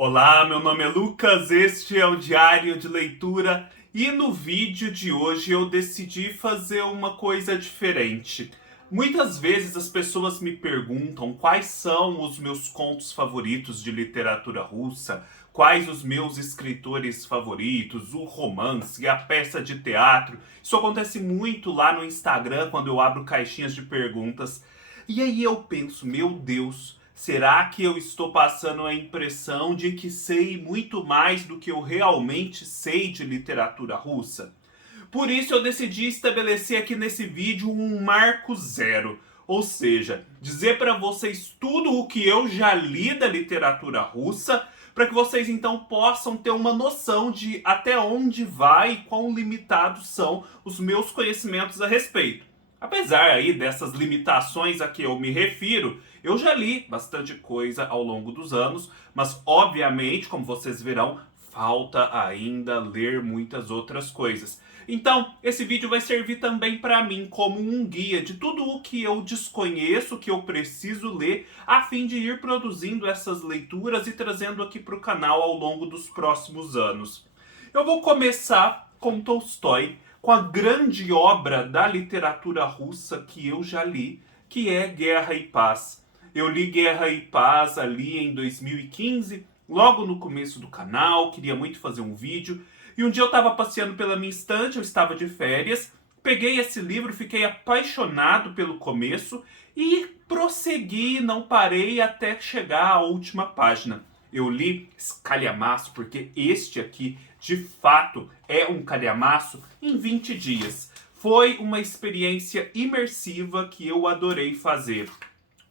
Olá, meu nome é Lucas, este é o Diário de Leitura e no vídeo de hoje eu decidi fazer uma coisa diferente. Muitas vezes as pessoas me perguntam quais são os meus contos favoritos de literatura russa, quais os meus escritores favoritos, o romance, a peça de teatro. Isso acontece muito lá no Instagram quando eu abro caixinhas de perguntas. E aí eu penso, meu Deus, será que eu estou passando a impressão de que sei muito mais do que eu realmente sei de literatura russa? Por isso eu decidi estabelecer aqui nesse vídeo um marco zero. Ou seja, dizer para vocês tudo o que eu já li da literatura russa, para que vocês então possam ter uma noção de até onde vai e quão limitados são os meus conhecimentos a respeito. Apesar aí dessas limitações a que eu me refiro, eu já li bastante coisa ao longo dos anos, mas obviamente, como vocês verão, falta ainda ler muitas outras coisas. Então, esse vídeo vai servir também para mim como um guia de tudo o que eu desconheço, que eu preciso ler, a fim de ir produzindo essas leituras e trazendo aqui para o canal ao longo dos próximos anos. Eu vou começar com Tolstói, com a grande obra da literatura russa que eu já li, que é Guerra e Paz. Eu li Guerra e Paz ali em 2015, logo no começo do canal, queria muito fazer um vídeo. E um dia eu estava passeando pela minha estante, eu estava de férias, peguei esse livro, fiquei apaixonado pelo começo e prossegui, não parei até chegar à última página. Eu li esse calhamaço, porque este aqui, de fato, é um calhamaço em 20 dias. Foi uma experiência imersiva que eu adorei fazer.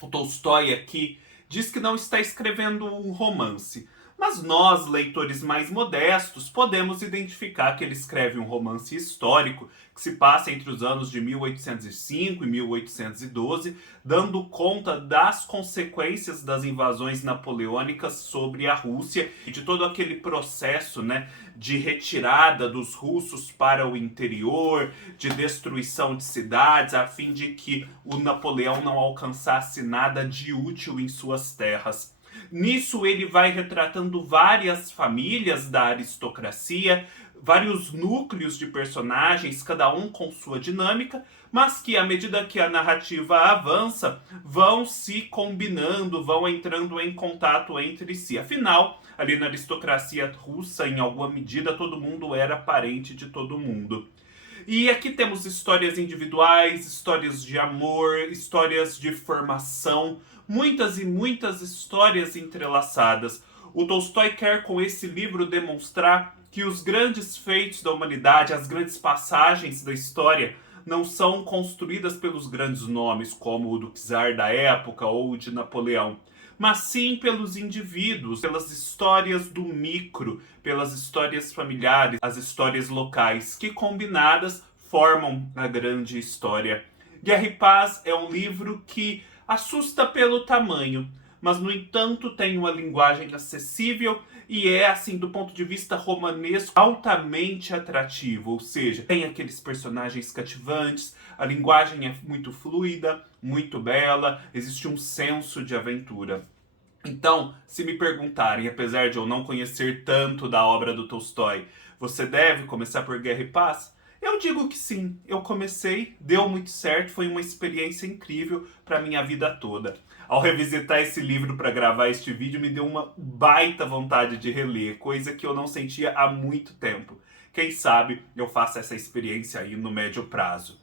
O Tolstói aqui diz que não está escrevendo um romance, mas nós, leitores mais modestos, podemos identificar que ele escreve um romance histórico que se passa entre os anos de 1805 e 1812, dando conta das consequências das invasões napoleônicas sobre a Rússia e de todo aquele processo, de retirada dos russos para o interior, de destruição de cidades, a fim de que o Napoleão não alcançasse nada de útil em suas terras. Nisso ele vai retratando várias famílias da aristocracia, vários núcleos de personagens, cada um com sua dinâmica, mas que à medida que a narrativa avança, vão se combinando, vão entrando em contato entre si. Afinal, ali na aristocracia russa, em alguma medida, todo mundo era parente de todo mundo. E aqui temos histórias individuais, histórias de amor, histórias de formação, muitas e muitas histórias entrelaçadas. O Tolstói quer com esse livro demonstrar que os grandes feitos da humanidade, as grandes passagens da história, não são construídas pelos grandes nomes, como o do czar da época ou de Napoleão, mas sim pelos indivíduos, pelas histórias do micro, pelas histórias familiares, as histórias locais, que combinadas formam a grande história. Guerra e Paz é um livro que assusta pelo tamanho, mas no entanto tem uma linguagem acessível e é, assim, do ponto de vista romanesco, altamente atrativo, ou seja, tem aqueles personagens cativantes, a linguagem é muito fluida, muito bela, existe um senso de aventura. Então, se me perguntarem, apesar de eu não conhecer tanto da obra do Tolstói, você deve começar por Guerra e Paz? Eu digo que sim, eu comecei, deu muito certo, foi uma experiência incrível para minha vida toda. Ao revisitar esse livro para gravar este vídeo, me deu uma baita vontade de reler, coisa que eu não sentia há muito tempo. Quem sabe eu faça essa experiência aí no médio prazo.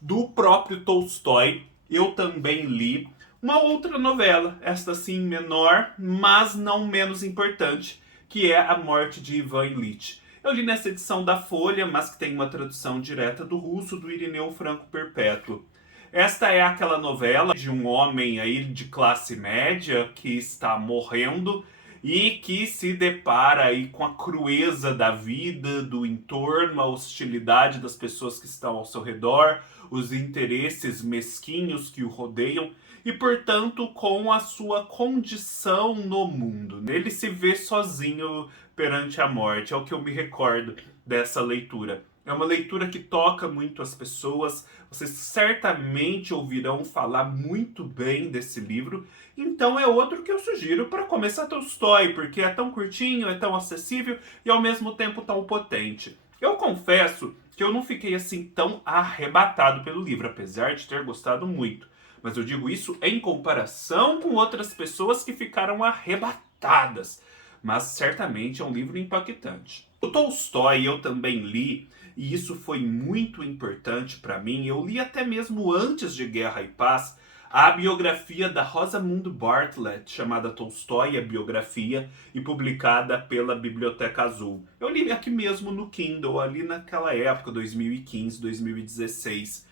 Do próprio Tolstói, eu também li uma outra novela, esta sim menor, mas não menos importante, que é A Morte de Ivan Ilitch. Eu li nessa edição da Folha, mas que tem uma tradução direta do russo, do Irineu Franco Perpétuo. Esta é aquela novela de um homem aí de classe média que está morrendo e que se depara aí com a crueza da vida, do entorno, a hostilidade das pessoas que estão ao seu redor, os interesses mesquinhos que o rodeiam e, portanto, com a sua condição no mundo. Ele se vê sozinho perante a morte, é o que eu me recordo dessa leitura. É uma leitura que toca muito as pessoas. Vocês certamente ouvirão falar muito bem desse livro. Então é outro que eu sugiro para começar Tolstói, porque é tão curtinho, é tão acessível e ao mesmo tempo tão potente. Eu confesso que eu não fiquei assim tão arrebatado pelo livro, apesar de ter gostado muito. Mas eu digo isso em comparação com outras pessoas que ficaram arrebatadas. Mas certamente é um livro impactante. O Tolstói eu também li, e isso foi muito importante para mim. Eu li até mesmo antes de Guerra e Paz a biografia da Rosamunde Bartlett, chamada Tolstói, a biografia, e publicada pela Biblioteca Azul. Eu li aqui mesmo no Kindle, ali naquela época, 2015, 2016.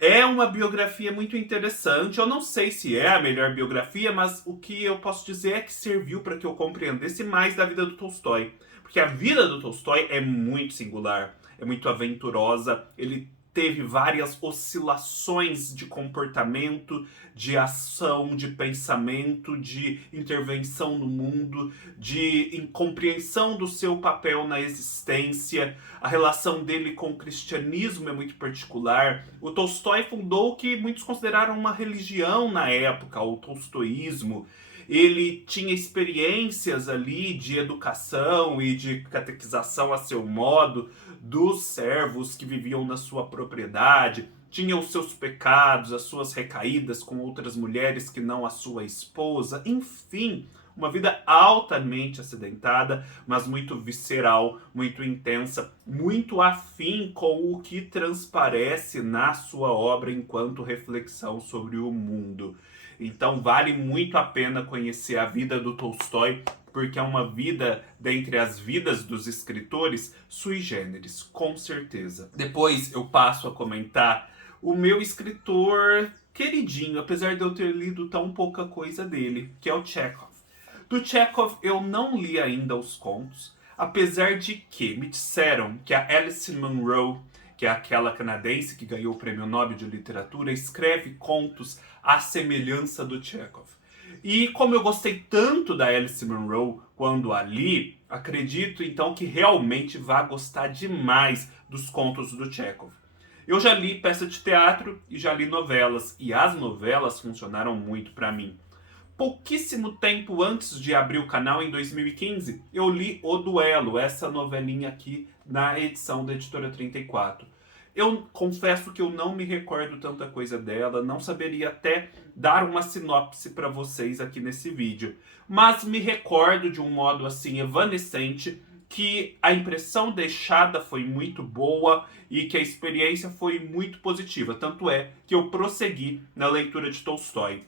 É uma biografia muito interessante. Eu não sei se é a melhor biografia, mas o que eu posso dizer é que serviu para que eu compreendesse mais da vida do Tolstói. Porque a vida do Tolstói é muito singular, é muito aventurosa. Ele teve várias oscilações de comportamento, de ação, de pensamento, de intervenção no mundo, de incompreensão do seu papel na existência. A relação dele com o cristianismo é muito particular. O Tolstói fundou o que muitos consideraram uma religião na época, o tolstoísmo. Ele tinha experiências ali de educação e de catequização a seu modo dos servos que viviam na sua propriedade. Tinha os seus pecados, as suas recaídas com outras mulheres que não a sua esposa. Enfim, uma vida altamente acidentada, mas muito visceral, muito intensa, muito afim com o que transparece na sua obra enquanto reflexão sobre o mundo. Então vale muito a pena conhecer a vida do Tolstói, porque é uma vida, dentre as vidas dos escritores, sui generis, com certeza. Depois eu passo a comentar o meu escritor queridinho, apesar de eu ter lido tão pouca coisa dele, que é o Chekhov. Do Chekhov eu não li ainda os contos, apesar de que me disseram que a Alice Munro, que é aquela canadense que ganhou o Prêmio Nobel de Literatura, escreve contos à semelhança do Chekhov. E como eu gostei tanto da Alice Munro quando a li, acredito então que realmente vá gostar demais dos contos do Chekhov. Eu já li peça de teatro e já li novelas, e as novelas funcionaram muito para mim. Pouquíssimo tempo antes de abrir o canal, em 2015, eu li O Duelo, essa novelinha aqui na edição da Editora 34. Eu confesso que eu não me recordo tanta coisa dela, não saberia até dar uma sinopse para vocês aqui nesse vídeo. Mas me recordo de um modo assim evanescente que a impressão deixada foi muito boa e que a experiência foi muito positiva. Tanto é que eu prossegui na leitura de Tolstói.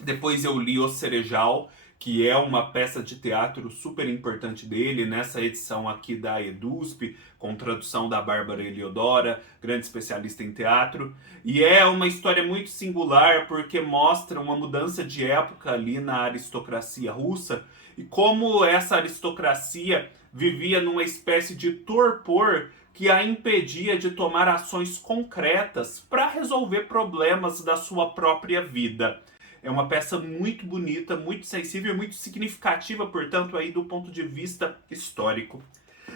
Depois eu li O Cerejal, que é uma peça de teatro super importante dele, nessa edição aqui da EDUSP, com tradução da Bárbara Eliodora, grande especialista em teatro. E é uma história muito singular, porque mostra uma mudança de época ali na aristocracia russa, e como essa aristocracia vivia numa espécie de torpor que a impedia de tomar ações concretas para resolver problemas da sua própria vida. É uma peça muito bonita, muito sensível, muito significativa, portanto, aí do ponto de vista histórico.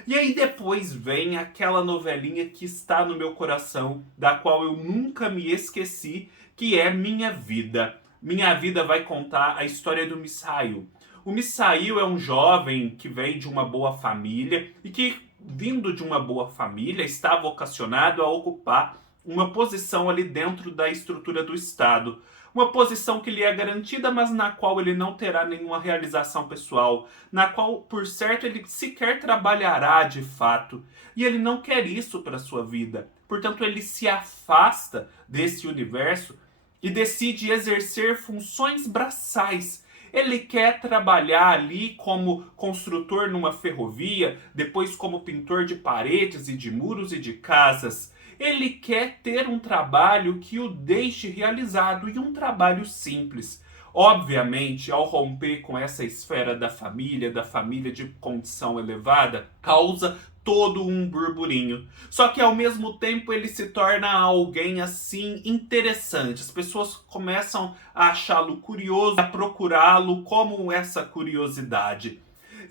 E aí depois vem aquela novelinha que está no meu coração, da qual eu nunca me esqueci, que é Minha Vida. Minha Vida vai contar a história do Mikhail. O Mikhail é um jovem que vem de uma boa família e que, vindo de uma boa família, está vocacionado a ocupar uma posição ali dentro da estrutura do Estado. Uma posição que lhe é garantida, mas na qual ele não terá nenhuma realização pessoal, na qual, por certo, ele sequer trabalhará de fato. E ele não quer isso para sua vida. Portanto, ele se afasta desse universo e decide exercer funções braçais. Ele quer trabalhar ali como construtor numa ferrovia, depois como pintor de paredes e de muros e de casas. Ele quer ter um trabalho que o deixe realizado, e um trabalho simples. Obviamente, ao romper com essa esfera da família de condição elevada, causa todo um burburinho. Só que ao mesmo tempo ele se torna alguém assim interessante. As pessoas começam a achá-lo curioso, a procurá-lo como essa curiosidade.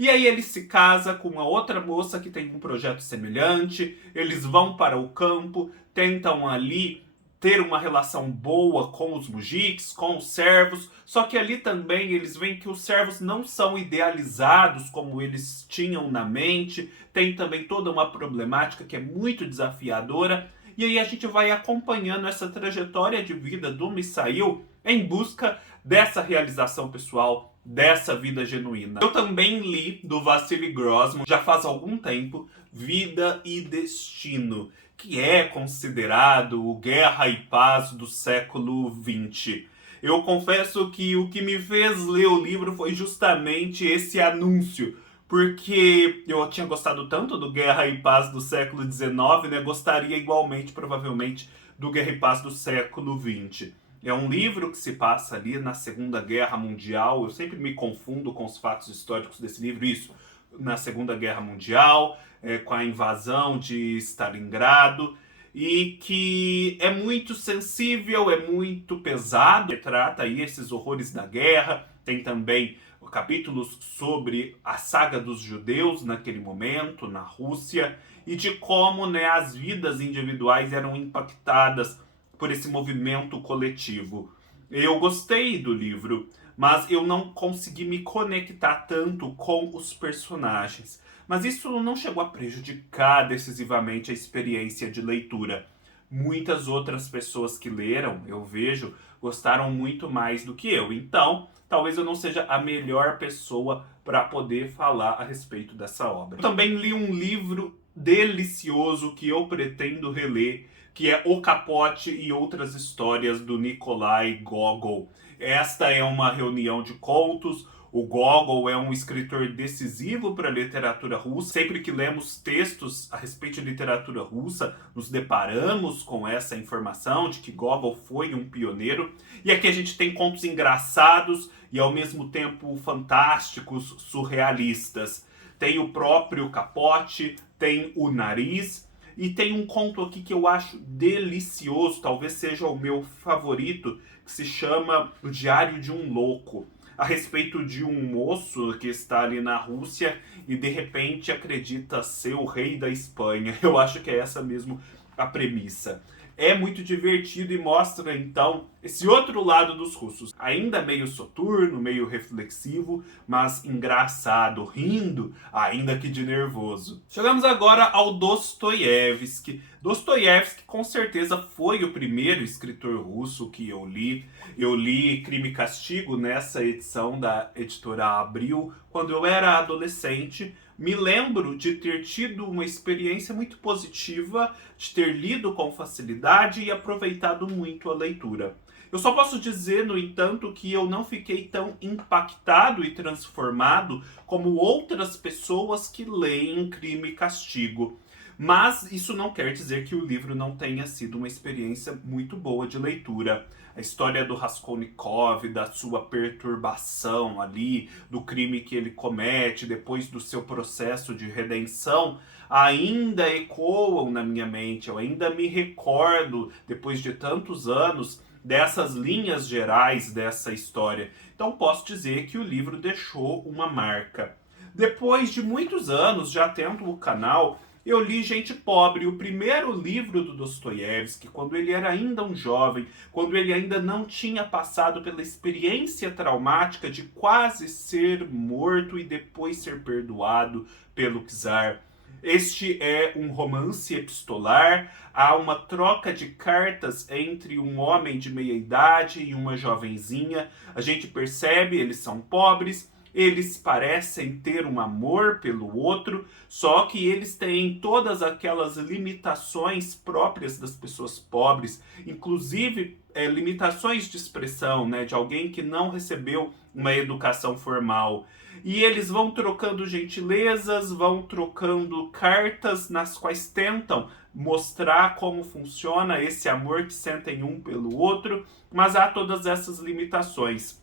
E aí ele se casa com uma outra moça que tem um projeto semelhante, eles vão para o campo, tentam ali ter uma relação boa com os mujiques, com os servos, só que ali também eles veem que os servos não são idealizados como eles tinham na mente, tem também toda uma problemática que é muito desafiadora, e aí a gente vai acompanhando essa trajetória de vida do Misail em busca dessa realização pessoal, dessa vida genuína. Eu também li do Vassili Grossman, já faz algum tempo, Vida e Destino, que é considerado o Guerra e Paz do século XX. Eu confesso que o que me fez ler o livro foi justamente esse anúncio, porque eu tinha gostado tanto do Guerra e Paz do século XIX, né? Gostaria igualmente, provavelmente, do Guerra e Paz do século XX. É um livro que se passa ali na Segunda Guerra Mundial. Eu sempre me confundo com os fatos históricos desse livro. Isso, na Segunda Guerra Mundial, com a invasão de Stalingrado, e que é muito sensível, é muito pesado. Retrata aí esses horrores da guerra. Tem também capítulos sobre a saga dos judeus naquele momento, na Rússia, e de como, né, as vidas individuais eram impactadas por esse movimento coletivo. Eu gostei do livro, mas eu não consegui me conectar tanto com os personagens. Mas isso não chegou a prejudicar decisivamente a experiência de leitura. Muitas outras pessoas que leram, eu vejo, gostaram muito mais do que eu. Então, talvez eu não seja a melhor pessoa para poder falar a respeito dessa obra. Eu também li um livro delicioso que eu pretendo reler, que é O Capote e Outras Histórias, do Nikolai Gogol. Esta é uma reunião de contos. O Gogol é um escritor decisivo para a literatura russa. Sempre que lemos textos a respeito de literatura russa, nos deparamos com essa informação de que Gogol foi um pioneiro. E aqui a gente tem contos engraçados e ao mesmo tempo fantásticos, surrealistas. Tem o próprio Capote, tem o Nariz, e tem um conto aqui que eu acho delicioso, talvez seja o meu favorito, que se chama O Diário de um Louco, a respeito de um moço que está ali na Rússia e de repente acredita ser o rei da Espanha. Eu acho que é essa mesmo a premissa. É muito divertido e mostra, então, esse outro lado dos russos. Ainda meio soturno, meio reflexivo, mas engraçado, rindo, ainda que de nervoso. Chegamos agora ao Dostoiévski. Dostoiévski, com certeza, foi o primeiro escritor russo que eu li. Eu li Crime e Castigo nessa edição da editora Abril, quando eu era adolescente. Me lembro de ter tido uma experiência muito positiva, de ter lido com facilidade e aproveitado muito a leitura. Eu só posso dizer, no entanto, que eu não fiquei tão impactado e transformado como outras pessoas que leem Crime e Castigo. Mas isso não quer dizer que o livro não tenha sido uma experiência muito boa de leitura. A história do Raskolnikov, da sua perturbação ali, do crime que ele comete, depois do seu processo de redenção, ainda ecoam na minha mente. Eu ainda me recordo, depois de tantos anos, dessas linhas gerais dessa história. Então posso dizer que o livro deixou uma marca. Depois de muitos anos, já tendo o canal, eu li Gente Pobre, o primeiro livro do Dostoiévski, quando ele era ainda um jovem, quando ele ainda não tinha passado pela experiência traumática de quase ser morto e depois ser perdoado pelo czar. Este é um romance epistolar, há uma troca de cartas entre um homem de meia idade e uma jovenzinha. A gente percebe, eles são pobres, eles parecem ter um amor pelo outro, só que eles têm todas aquelas limitações próprias das pessoas pobres, inclusive limitações de expressão, né, de alguém que não recebeu uma educação formal. E eles vão trocando gentilezas, vão trocando cartas nas quais tentam mostrar como funciona esse amor que sentem um pelo outro, mas há todas essas limitações.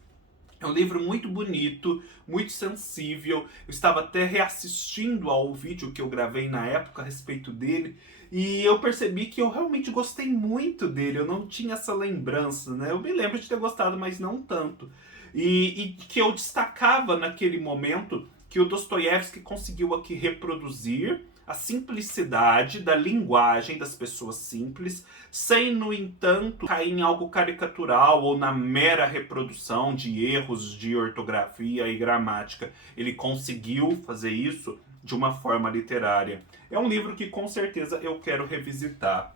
É um livro muito bonito, muito sensível. Eu estava até reassistindo ao vídeo que eu gravei na época a respeito dele e eu percebi que eu realmente gostei muito dele. Eu não tinha essa lembrança, né? Eu me lembro de ter gostado, mas não tanto. E que eu destacava naquele momento que o Dostoiévski conseguiu aqui reproduzir a simplicidade da linguagem das pessoas simples, sem, no entanto, cair em algo caricatural ou na mera reprodução de erros de ortografia e gramática. Ele conseguiu fazer isso de uma forma literária. É um livro que com certeza eu quero revisitar.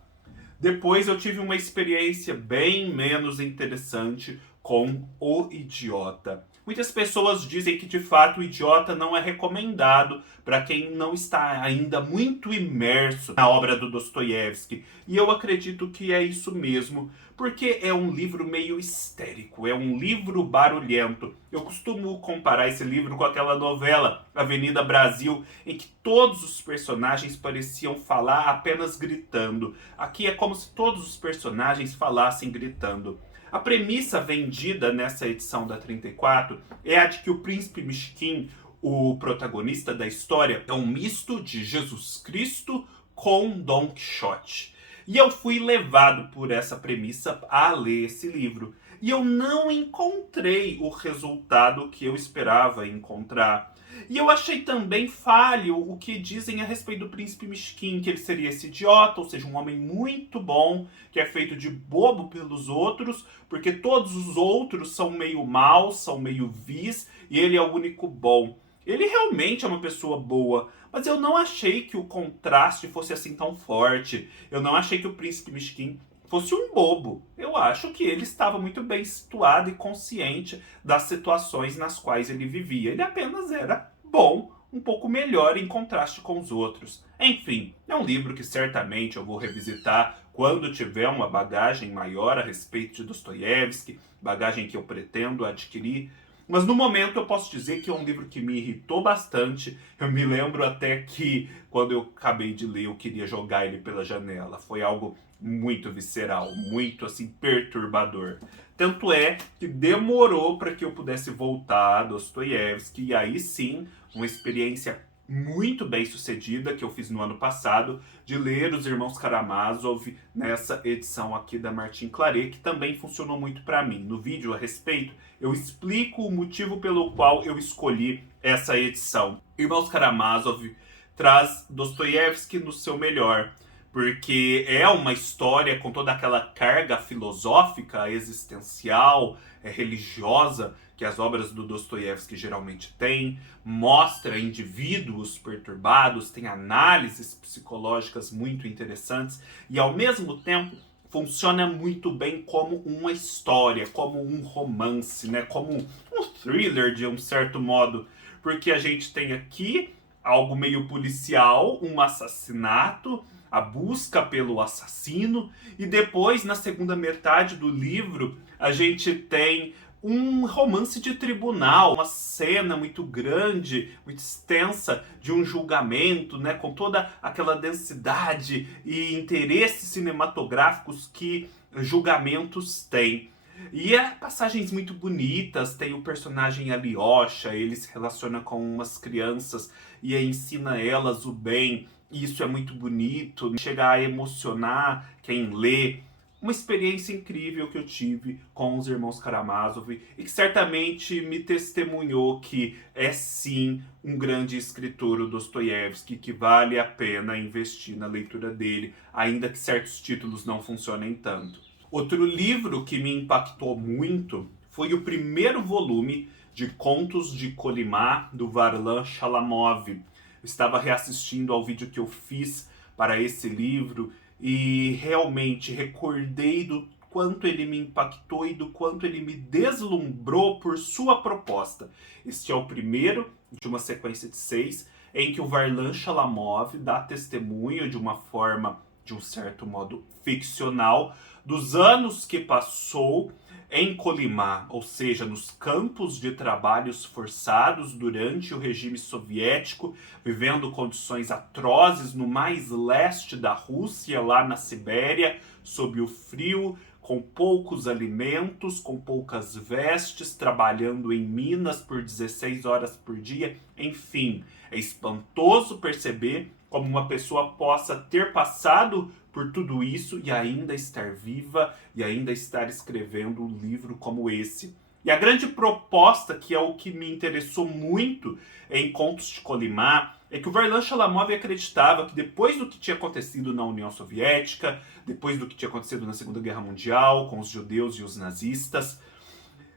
Depois eu tive uma experiência bem menos interessante com O Idiota. Muitas pessoas dizem que de fato o Idiota não é recomendado para quem não está ainda muito imerso na obra do Dostoiévski. E eu acredito que é isso mesmo, porque é um livro meio histérico, é um livro barulhento. Eu costumo comparar esse livro com aquela novela Avenida Brasil, em que todos os personagens pareciam falar apenas gritando. Aqui é como se todos os personagens falassem gritando. A premissa vendida nessa edição da 34 é a de que o príncipe Mishkin, o protagonista da história, é um misto de Jesus Cristo com Dom Quixote. E eu fui levado por essa premissa a ler esse livro. E eu não encontrei o resultado que eu esperava encontrar. E eu achei também falho o que dizem a respeito do príncipe Mishkin, que ele seria esse idiota, ou seja, um homem muito bom, que é feito de bobo pelos outros, porque todos os outros são meio maus, são meio vis, e ele é o único bom. Ele realmente é uma pessoa boa, mas eu não achei que o contraste fosse assim tão forte. Eu não achei que o príncipe Mishkin fosse um bobo. Eu acho que ele estava muito bem situado e consciente das situações nas quais ele vivia. Ele apenas era bom, um pouco melhor em contraste com os outros. Enfim, é um livro que certamente eu vou revisitar quando tiver uma bagagem maior a respeito de Dostoiévski, bagagem que eu pretendo adquirir. Mas no momento eu posso dizer que é um livro que me irritou bastante. Eu me lembro até que quando eu acabei de ler eu queria jogar ele pela janela. Foi algo muito visceral, muito assim perturbador. Tanto é que demorou para que eu pudesse voltar a Dostoiévski, e aí sim, uma experiência muito bem sucedida que eu fiz no ano passado, de ler Os Irmãos Karamazov nessa edição aqui da Martin Claret, que também funcionou muito para mim. No vídeo a respeito, eu explico o motivo pelo qual eu escolhi essa edição. Irmãos Karamazov traz Dostoiévski no seu melhor, porque é uma história com toda aquela carga filosófica, existencial, religiosa, que as obras do Dostoiévski geralmente têm, mostra indivíduos perturbados, tem análises psicológicas muito interessantes e, ao mesmo tempo, funciona muito bem como uma história, como um romance, né? Como um thriller, de um certo modo, porque a gente tem aqui algo meio policial, um assassinato, a busca pelo assassino, e depois, na segunda metade do livro, a gente tem um romance de tribunal, uma cena muito grande, muito extensa de um julgamento, né, com toda aquela densidade e interesses cinematográficos que julgamentos têm. E é passagens muito bonitas, tem o personagem Alyosha, ele se relaciona com umas crianças e ensina elas o bem, e isso é muito bonito, chega a emocionar quem lê. Uma experiência incrível que eu tive com os Irmãos Karamazov e que certamente me testemunhou que é sim um grande escritor, o Dostoiévski, que vale a pena investir na leitura dele, ainda que certos títulos não funcionem tanto. Outro livro que me impactou muito foi o primeiro volume de Contos de Kolyma, do Varlam Shalamov. Eu estava reassistindo ao vídeo que eu fiz para esse livro e realmente recordei do quanto ele me impactou e do quanto ele me deslumbrou por sua proposta. Este é o primeiro de uma sequência de 6, em que o Varlam Shalamov dá testemunho de uma forma, de um certo modo, ficcional, dos anos que passou em Kolyma, ou seja, nos campos de trabalhos forçados durante o regime soviético, vivendo condições atrozes no mais leste da Rússia, lá na Sibéria, sob o frio, com poucos alimentos, com poucas vestes, trabalhando em minas por 16 horas por dia. Enfim, é espantoso perceber como uma pessoa possa ter passado por tudo isso e ainda estar viva e ainda estar escrevendo um livro como esse. E a grande proposta, que é o que me interessou muito em Contos de Colimar, é que o Varlam Shalamov acreditava que depois do que tinha acontecido na União Soviética, depois do que tinha acontecido na Segunda Guerra Mundial, com os judeus e os nazistas,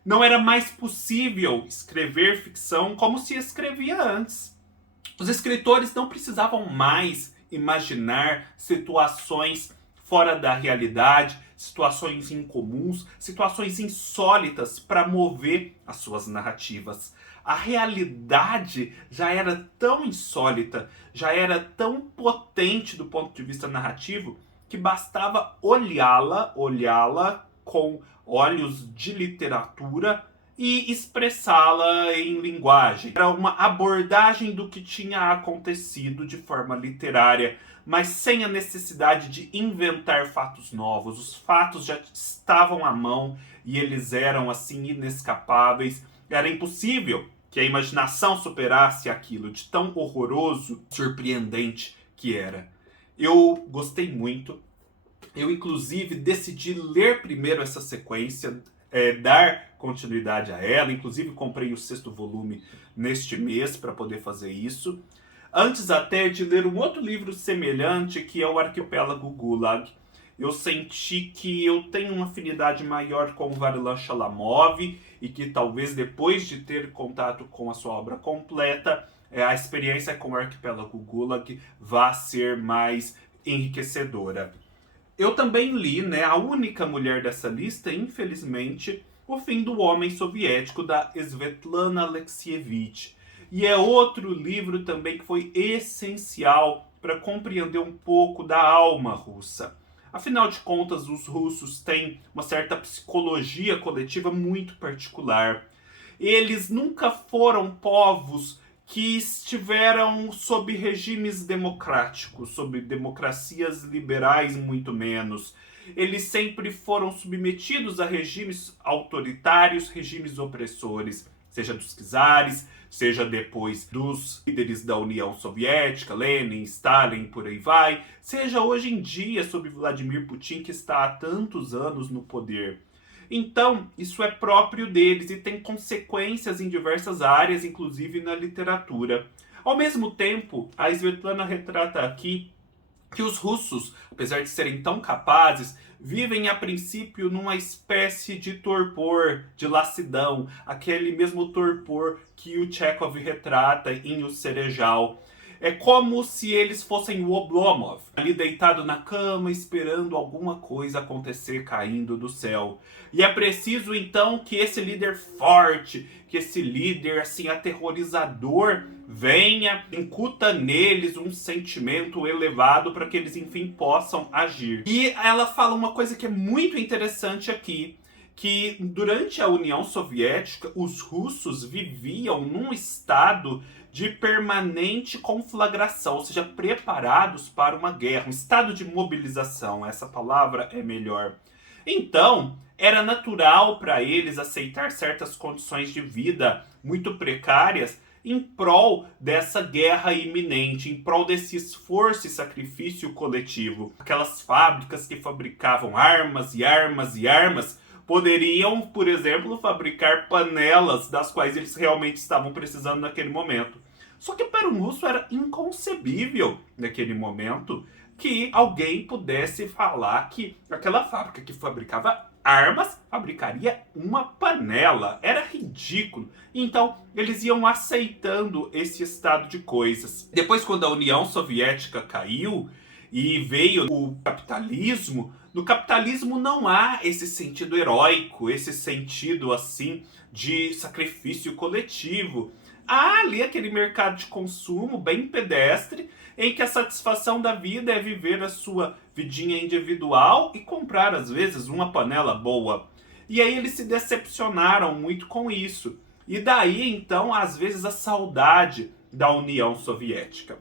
não era mais possível escrever ficção como se escrevia antes. Os escritores não precisavam mais imaginar situações fora da realidade, situações incomuns, situações insólitas para mover as suas narrativas. A realidade já era tão insólita, já era tão potente do ponto de vista narrativo, que bastava olhá-la com olhos de literatura e expressá-la em linguagem. Era uma abordagem do que tinha acontecido de forma literária, mas sem a necessidade de inventar fatos novos. Os fatos já estavam à mão e eles eram assim inescapáveis. Era impossível que a imaginação superasse aquilo de tão horroroso, surpreendente que era. Eu gostei muito. Eu, inclusive, decidi ler primeiro essa sequência, dar continuidade a ela. Inclusive, comprei o 6º volume neste mês para poder fazer isso. Antes até de ler um outro livro semelhante, que é o Arquipélago Gulag. Eu senti que eu tenho uma afinidade maior com o Varlam Shalamov e que talvez depois de ter contato com a sua obra completa, a experiência com o Arquipélago Gulag vá ser mais enriquecedora. Eu também li, a única mulher dessa lista, infelizmente, O Fim do Homem Soviético, da Svetlana Alexievich. E é outro livro também que foi essencial para compreender um pouco da alma russa. Afinal de contas, os russos têm uma certa psicologia coletiva muito particular. Eles nunca foram povos que estiveram sob regimes democráticos, sob democracias liberais muito menos. Eles sempre foram submetidos a regimes autoritários, regimes opressores, seja dos czares, seja depois dos líderes da União Soviética, Lenin, Stalin, por aí vai, seja hoje em dia sob Vladimir Putin, que está há tantos anos no poder. Então, isso é próprio deles e tem consequências em diversas áreas, inclusive na literatura. Ao mesmo tempo, a Svetlana retrata aqui que os russos, apesar de serem tão capazes, vivem a princípio numa espécie de torpor, de lassidão, aquele mesmo torpor que o Chekhov retrata em O Cerejal. É como se eles fossem o Oblomov, ali deitado na cama, esperando alguma coisa acontecer caindo do céu. E é preciso então que esse líder forte, que esse líder assim aterrorizador venha, incuta neles um sentimento elevado para que eles enfim possam agir. E ela fala uma coisa que é muito interessante aqui, que durante a União Soviética os russos viviam num estado de permanente conflagração, ou seja, preparados para uma guerra, um estado de mobilização, essa palavra é melhor. Então, era natural para eles aceitar certas condições de vida muito precárias em prol dessa guerra iminente, em prol desse esforço e sacrifício coletivo. Aquelas fábricas que fabricavam armas e armas e armas poderiam, por exemplo, fabricar panelas das quais eles realmente estavam precisando naquele momento. Só que para um russo era inconcebível, naquele momento, que alguém pudesse falar que aquela fábrica que fabricava armas fabricaria uma panela. Era ridículo. Então, eles iam aceitando esse estado de coisas. Depois, quando a União Soviética caiu e veio o capitalismo, no capitalismo não há esse sentido heróico, esse sentido assim de sacrifício coletivo. Há ali aquele mercado de consumo bem pedestre, em que a satisfação da vida é viver a sua vidinha individual e comprar, às vezes, uma panela boa. E aí eles se decepcionaram muito com isso. E daí, então, às vezes, a saudade da União Soviética.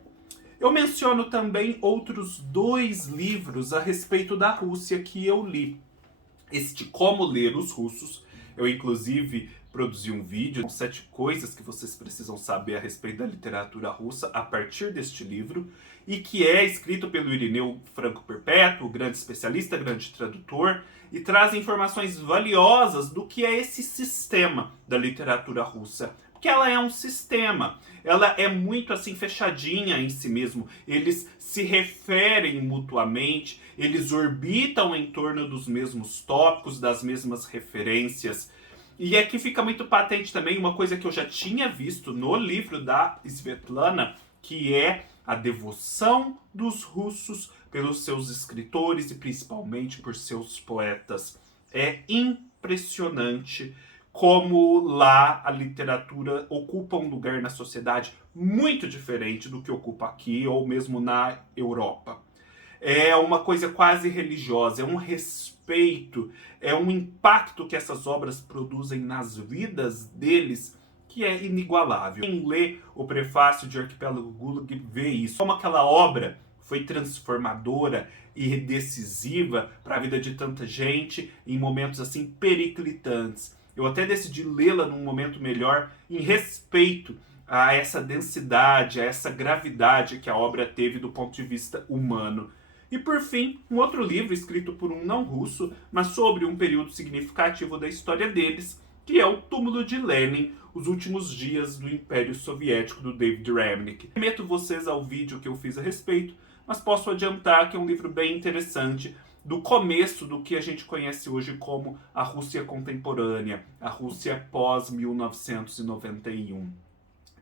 Eu menciono também outros 2 livros a respeito da Rússia que eu li. Este Como Ler os Russos. Eu, inclusive, produzir um vídeo com 7 coisas que vocês precisam saber a respeito da literatura russa a partir deste livro, e que é escrito pelo Irineu Franco Perpétuo, grande especialista, grande tradutor, e traz informações valiosas do que é esse sistema da literatura russa. Porque ela é um sistema, ela é muito assim fechadinha em si mesmo, eles se referem mutuamente, eles orbitam em torno dos mesmos tópicos, das mesmas referências. E aqui fica muito patente também uma coisa que eu já tinha visto no livro da Svetlana, que é a devoção dos russos pelos seus escritores e principalmente por seus poetas. É impressionante como lá a literatura ocupa um lugar na sociedade muito diferente do que ocupa aqui ou mesmo na Europa. É uma coisa quase religiosa, é um respeito, é um impacto que essas obras produzem nas vidas deles que é inigualável. Quem lê o prefácio de Arquipélago Gulag vê isso. Como aquela obra foi transformadora e decisiva para a vida de tanta gente em momentos assim periclitantes. Eu até decidi lê-la num momento melhor em respeito a essa densidade, a essa gravidade que a obra teve do ponto de vista humano. E por fim, um outro livro escrito por um não russo, mas sobre um período significativo da história deles, que é O Túmulo de Lenin, Os Últimos Dias do Império Soviético, do David Remnick. Remeto vocês ao vídeo que eu fiz a respeito, mas posso adiantar que é um livro bem interessante do começo do que a gente conhece hoje como a Rússia contemporânea, a Rússia pós-1991.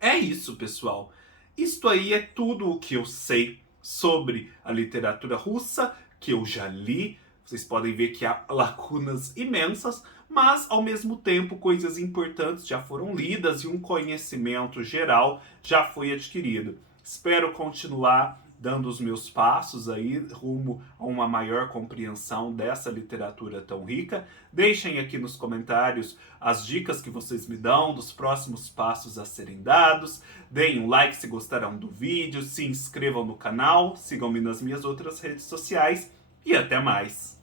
É isso, pessoal. Isto aí é tudo o que eu sei sobre a literatura russa, que eu já li. Vocês podem ver que há lacunas imensas, mas ao mesmo tempo coisas importantes já foram lidas e um conhecimento geral já foi adquirido. Espero continuar dando os meus passos aí rumo a uma maior compreensão dessa literatura tão rica. Deixem aqui nos comentários as dicas que vocês me dão dos próximos passos a serem dados. Deem um like se gostaram do vídeo, se inscrevam no canal, sigam-me nas minhas outras redes sociais e até mais!